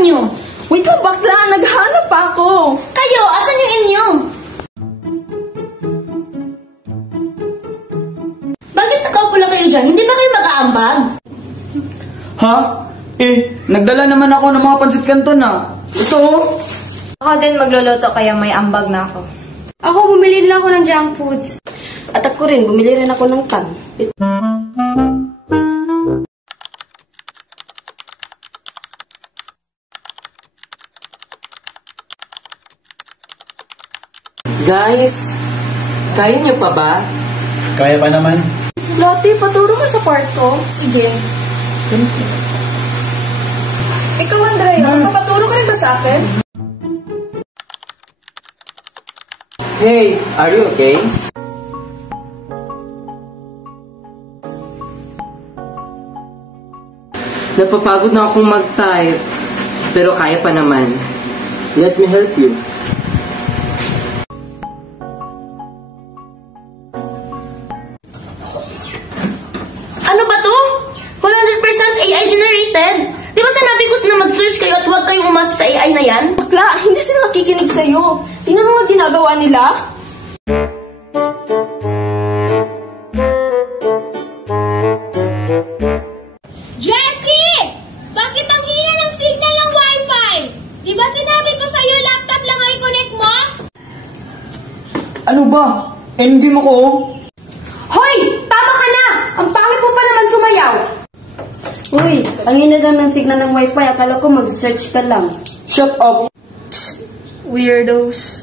nyo? Wait lang, bakla! Naghanap pa ako! Kayo, asan yung inyo? Bakit nakapula kayo dyan? Hindi ba kayo mag-aambag? Ha? Nagdala naman ako ng mga pansit canton Ito Ako din magluluto kaya may ambag na ako. Ako, bumili din ako ng junk foods. At ako rin, bumili rin ako ng pan. Guys, kaya niyo pa ba? Kaya pa naman. Lottie, paturo mo sa kwarto. Sige. Ikaw, Andrea, papaturo ka rin ba sa akin? Hey, are you okay? Napapagod na akong mag-type. Pero kaya pa naman. Let me help you. Ano ba to? 100% AI generated. Di ba sinabi ko na mag-search kayo at huwag kayong umasa sa AI na yan? Bakla, hindi sila makikinig sa'yo. Tingnan mo nga ginagawa nila. Jessie! Bakit ang hina ng signal ng Wi-Fi? Di ba sinabi ko sa'yo laptop lang ay connect mo? Ano ba? Endgame ako Hoy! Tama ka na! Ang pangit mo pa naman sumayaw! Uy, ang hina lang ng signal ng wifi. Akala ko mag-search ka lang. Shut up! Weirdos.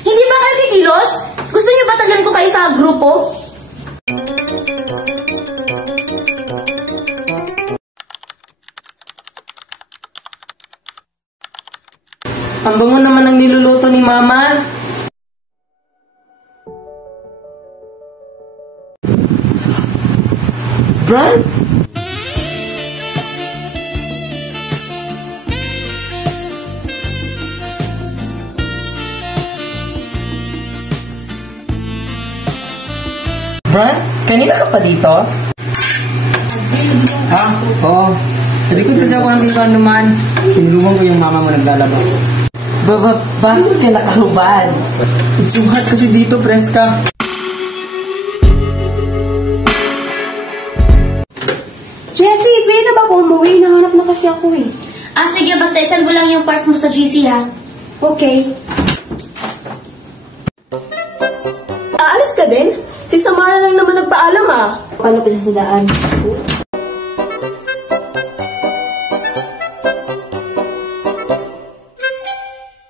Hindi ba kayo kikilos? Gusto niyo ba tagan ko kayo sa grupo? Ang bango naman ang niluluto ni Mama. Brad? Brad, kanina ka pa dito? Oo. Sabi ko kasi ako ng pintuan naman. Sinulungan ko yung mama mo naglalaba. Bakit ka nakahubad? Itsuhat kasi dito, preska. Jessie, pwede na ba ako umuwi? Nahanap na kasi ako eh. Sige, basta isan mo lang yung part mo sa GC ha. Okay. Aalis ka din? Si Samara lang naman nagpaalam Paano pa sa daan?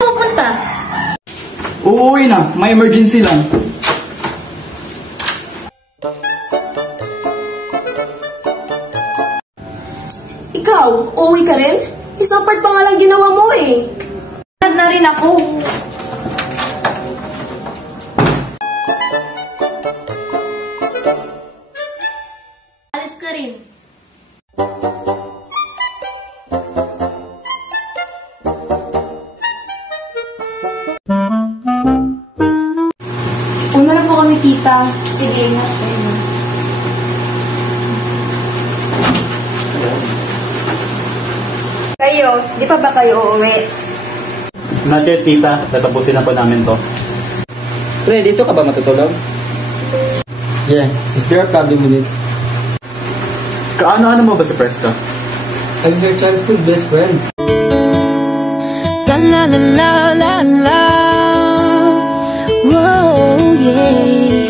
Pupunta. Uuwi na. May emergency lang. Ikaw, uuwi ka rin? Isang part pa nga lang ginawa mo eh. Na rin ako. Alis ka rin. Una na po kami, tita. Sige, ingat kayo. Kayo, di pa ba kayo uuwi? Not yet, tita. Tatapusin na po namin to. Pre, dito ka ba matutulog? Yeah. Is there a problem with it? Kaano-ano mo ba sa Preska? I'm your childhood best friend. La la la la la la. Whoa, yeah.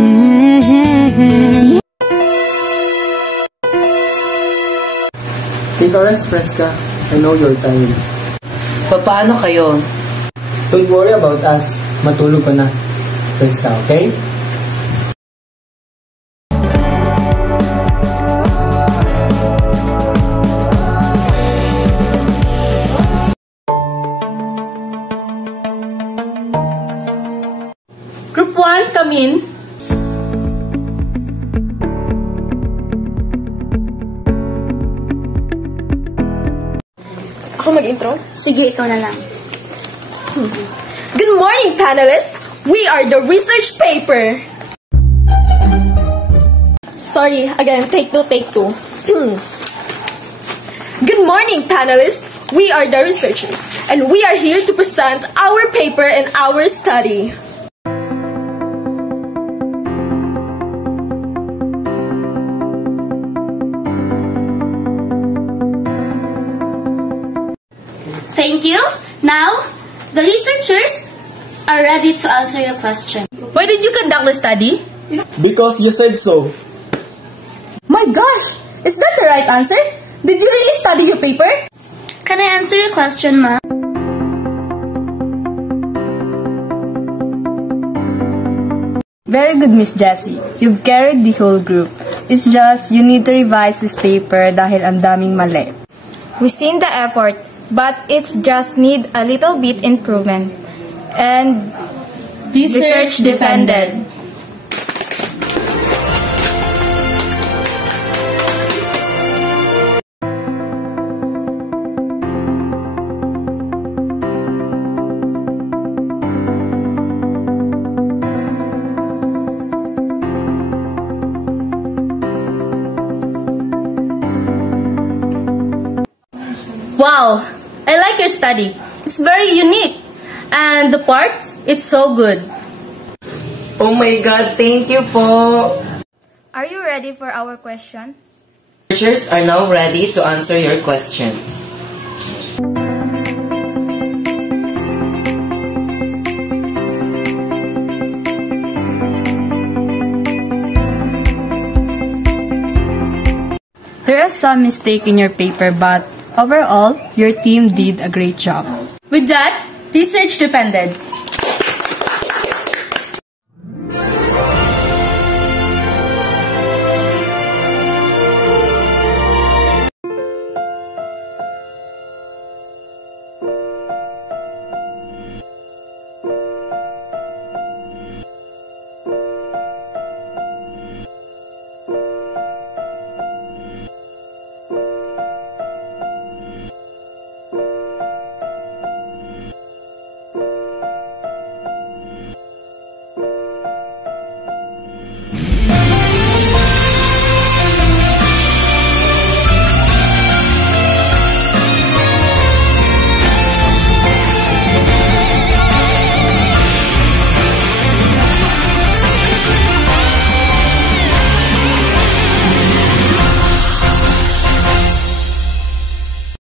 Mm-hmm. Take a rest, Preska. I know you're tired. Paano kayo? Don't worry about us. Matulog ka na, Preska, okay? Group 1, come in. Ako mag-intro? Sige, ikaw na lang. Good morning, panelists! We are the research paper! Sorry, again, take two. Good morning, panelists. We are the researchers, and we are here to present our paper and our study. Thank you. Now, the researchers are ready to answer your question. Why did you conduct the study? Because you said so. My gosh! Is that the right answer? Did you really study your paper? Can I answer your question, ma'am? Very good, Miss Jessie. You've carried the whole group. It's just you need to revise this paper dahil ang daming mali. We seen the effort, but it's just need a little bit improvement. And research defended. Wow! I like your study. It's very unique. And the part, it's so good. Oh my God, thank you po! Are you ready for our question? Researchers are now ready to answer your questions. There is some mistake in your paper, but overall, your team did a great job. With that, research defended.